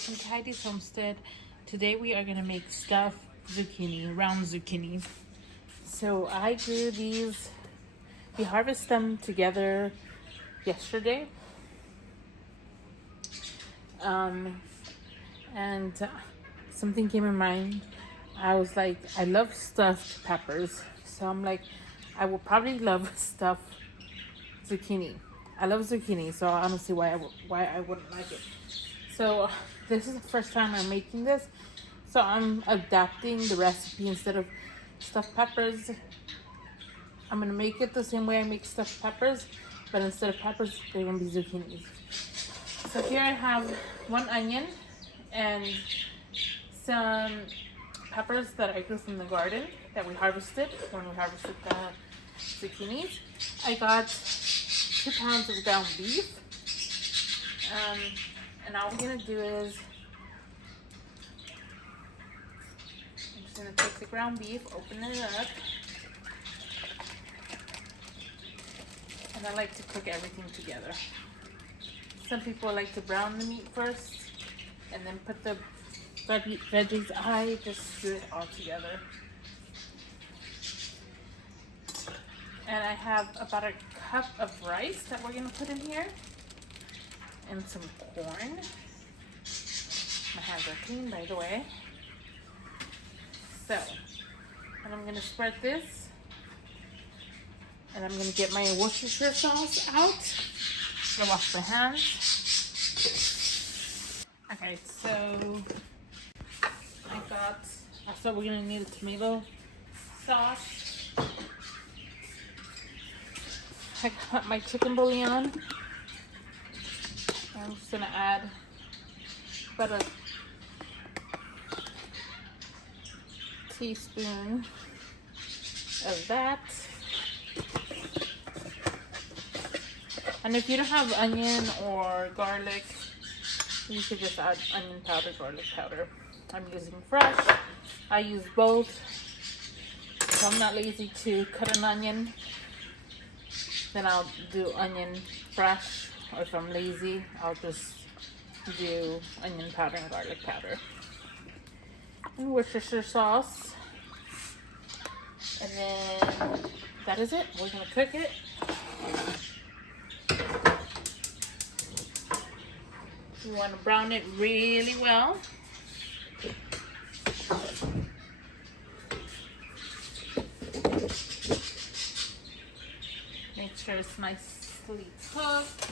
welcome to Heidi's Homestead. Today we are going to make stuffed zucchini, round zucchini. So I grew these, we harvested them together yesterday. And something came in mind. I was like, I love stuffed peppers. So I'm like, I will probably love stuffed zucchini. I love zucchini, so I don't see why I wouldn't like it. So this is the first time I'm making this, so I'm adapting the recipe. Instead of stuffed peppers, I'm gonna make it the same way I make stuffed peppers, but instead of peppers, they're gonna be zucchinis. So here I have 1 onion and some peppers that I grew from the garden that we harvested when we harvested the zucchinis. I got 2 pounds of ground beef. And all we're gonna do is, I'm just gonna take the ground beef, open it up, and I like to cook everything together. Some people like to brown the meat first and then put the veggies. I just do it all together. And I have about a cup of rice that we're gonna put in here, and some corn. My hands are clean, by the way. So, and I'm gonna spread this, and I'm gonna get my Worcestershire sauce out. I'm gonna wash my hands. Okay, so so we're gonna need a tomato sauce. I got my chicken bouillon. I'm just gonna add about a teaspoon of that. And if you don't have onion or garlic, you could just add onion powder, garlic powder. I'm using fresh. I use both, so I'm not lazy to cut an onion. Then I'll do onion fresh, or if I'm lazy, I'll just do onion powder and garlic powder. And Worcestershire sauce. And then that is it. We're gonna cook it. You want to brown it really well. Make sure it's nicely cooked.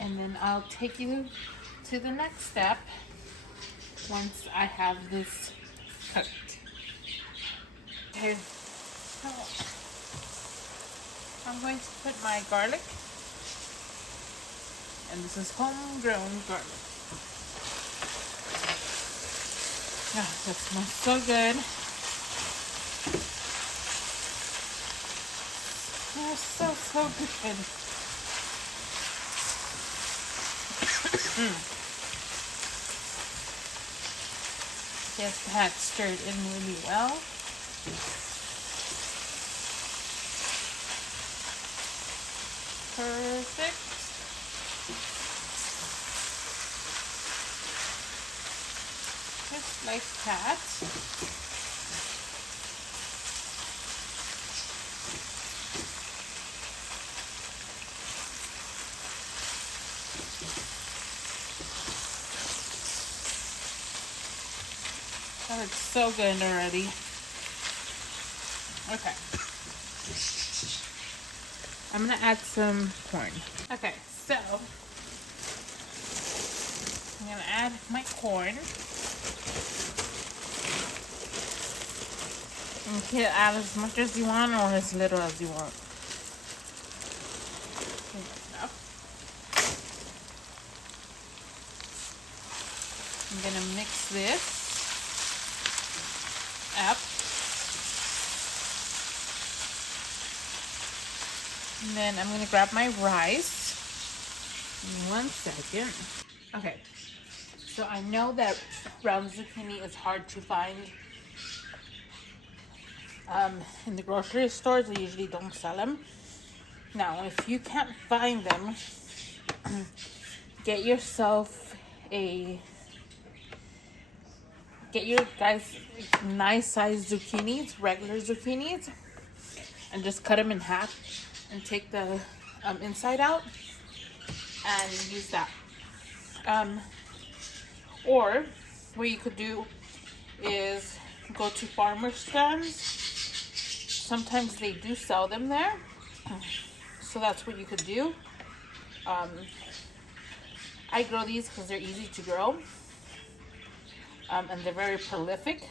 And then I'll take you to the next step once I have this cooked. Okay, so I'm going to put my garlic, and this is homegrown garlic. Ah, that smells so good. Oh, so good. Get that stirred in really well. Perfect. Just like that. That looks so good already. Okay. I'm gonna add some corn. Okay, so I'm gonna add my corn. You can add as much as you want or as little as you want. I'm gonna mix this up. And then I'm gonna grab my rice. In 1 second. Okay, so I know that brown zucchini is hard to find. In the grocery stores, they usually don't sell them. Now, if you can't find them, get yourself get your guys nice sized zucchinis, regular zucchinis, and just cut them in half and take the inside out and use that. Or what you could do is go to farmer stands. Sometimes they do sell them there, so that's what you could do. I grow these because they're easy to grow, and they're very prolific.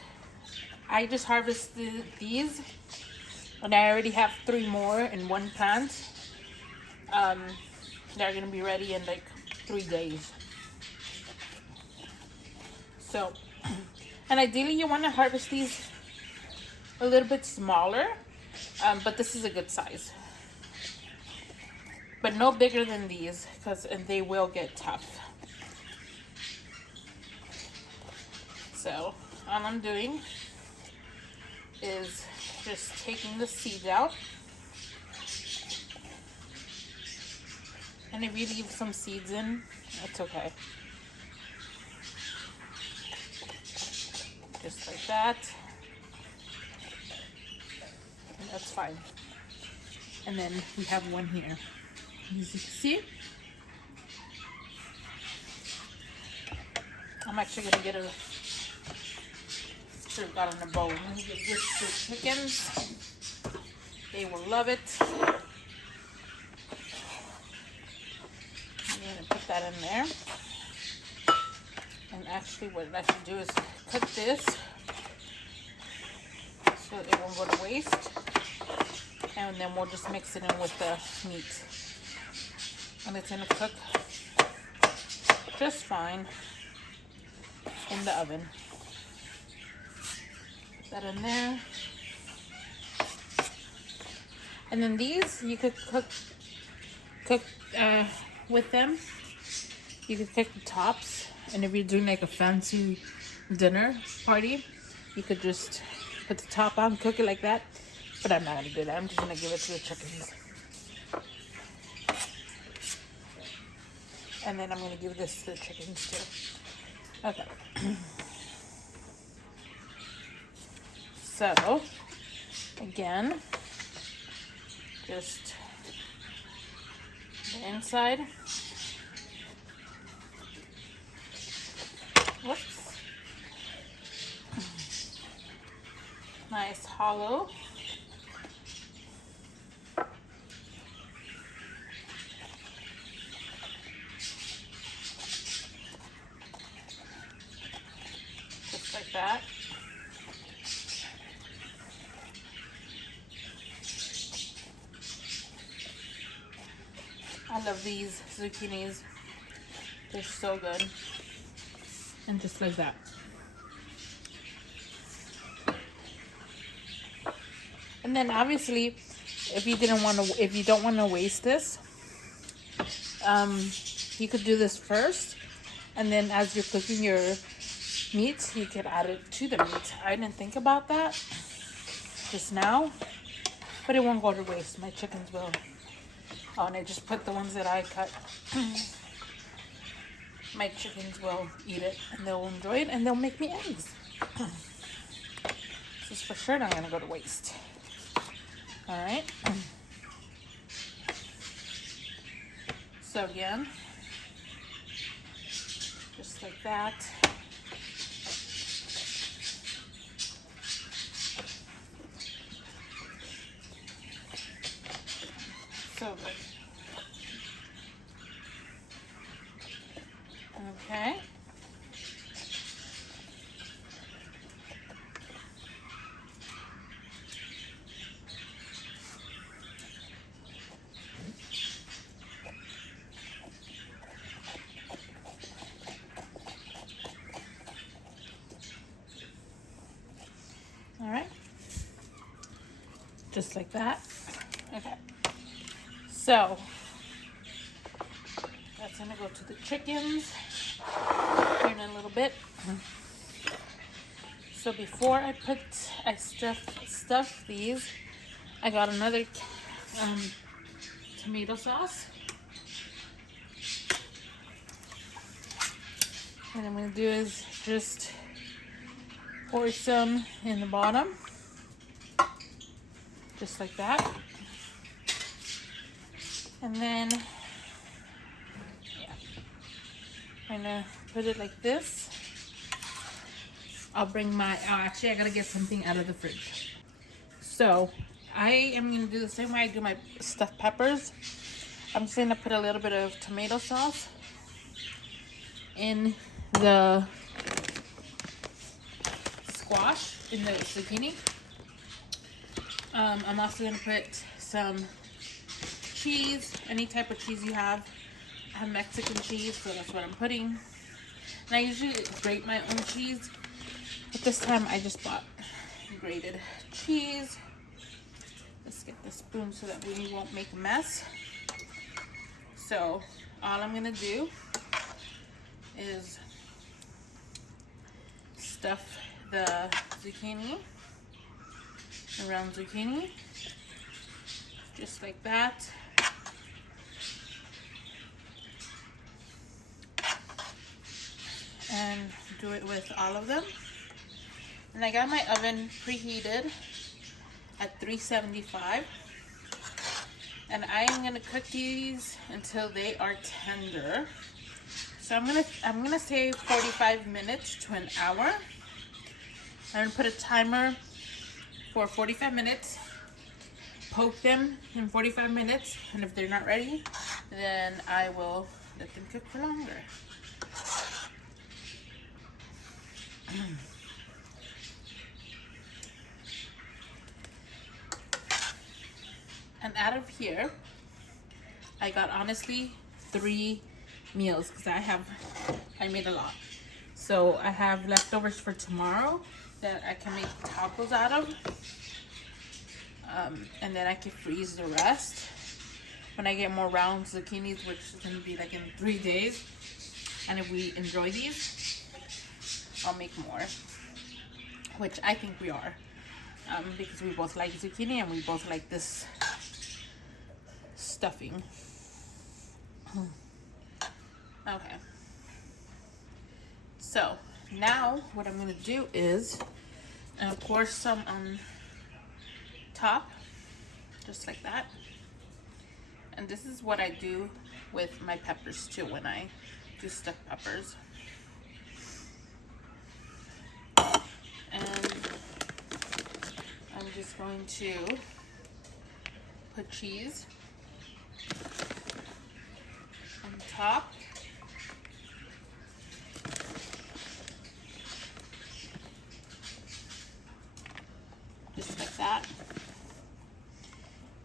I just harvested these, and I already have 3 more in one plant. They're gonna be ready in like 3 days. So, and ideally you want to harvest these a little bit smaller, but this is a good size. But no bigger than these, because they will get tough. So all I'm doing is just taking the seeds out. And if you leave some seeds in, that's okay. Just like that. And that's fine. And then we have one here. As you can see, I'm actually gonna get a strip out in a bowl. I'm gonna give this to chickens. They will love it. I'm gonna put that in there. And actually what I should do is cut this so it won't go to waste. And then we'll just mix it in with the meat. And it's gonna cook just fine in the oven. Put that in there. And then these you could cook with them. You could cook the tops, and if you're doing like a fancy dinner party, you could just put the top on, cook it like that. But I'm not gonna do that. I'm just gonna give it to the chickens. And then I'm gonna give this to the chickens too. Okay. So, again, just the inside. Whoops. Nice hollow. Just like that. I love these zucchinis. They're so good. And just like that. And then obviously, if you don't want to waste this, you could do this first, and then as you're cooking your meat, you could add it to the meat. I didn't think about that just now, but it won't go to waste. My chickens will. Oh, and I just put the ones that I cut. My chickens will eat it, and they'll enjoy it, and they'll make me eggs. This is for sure not gonna go to waste. All right. So again, just like that. So good. Okay. All right. Just like that. Okay. So that's gonna go to the chickens here in a little bit. So before I stuff these, I got another tomato sauce. What I'm going to do is just pour some in the bottom, just like that. And then, yeah, I'm going to put it like this. I'll bring my, oh, actually I got to get something out of the fridge. So I am going to do the same way I do my stuffed peppers. I'm just going to put a little bit of tomato sauce in the squash, in the zucchini. I'm also going to put some cheese, any type of cheese you have. I have Mexican cheese, so that's what I'm putting. And I usually grate my own cheese, but this time I just bought grated cheese. Let's get the spoon so that we won't make a mess. So all I'm going to do is stuff the zucchini, the round zucchini, just like that. And do it with all of them. And I got my oven preheated at 375. And I am gonna cook these until they are tender. So I'm gonna say 45 minutes to an hour. I'm gonna put a timer for 45 minutes. Poke them in 45 minutes, and if they're not ready, then I will let them cook for longer. And out of here, I got honestly 3 meals because I made a lot. So I have leftovers for tomorrow that I can make tacos out of. And then I can freeze the rest when I get more round zucchinis, which is going to be like in 3 days. And if we enjoy these, I'll make more, which I think we are, because we both like zucchini and we both like this stuffing. Okay, so now what I'm going to do is pour some on top, just like that. And this is what I do with my peppers too when I do stuffed peppers. And I'm just going to put cheese on top. Just like that.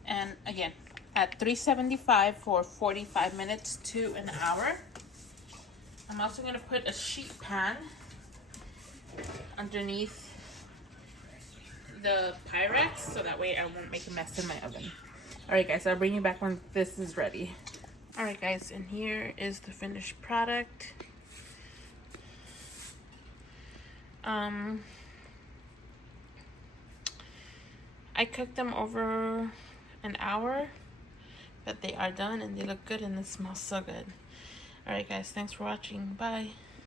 And again, at 375 for 45 minutes to an hour. I'm also going to put a sheet pan underneath the Pyrex so that way I won't make a mess in my oven. Alright guys, I'll bring you back when this is ready. Alright guys, and here is the finished product. I cooked them over an hour, but they are done and they look good and they smell so good. Alright guys, thanks for watching. Bye.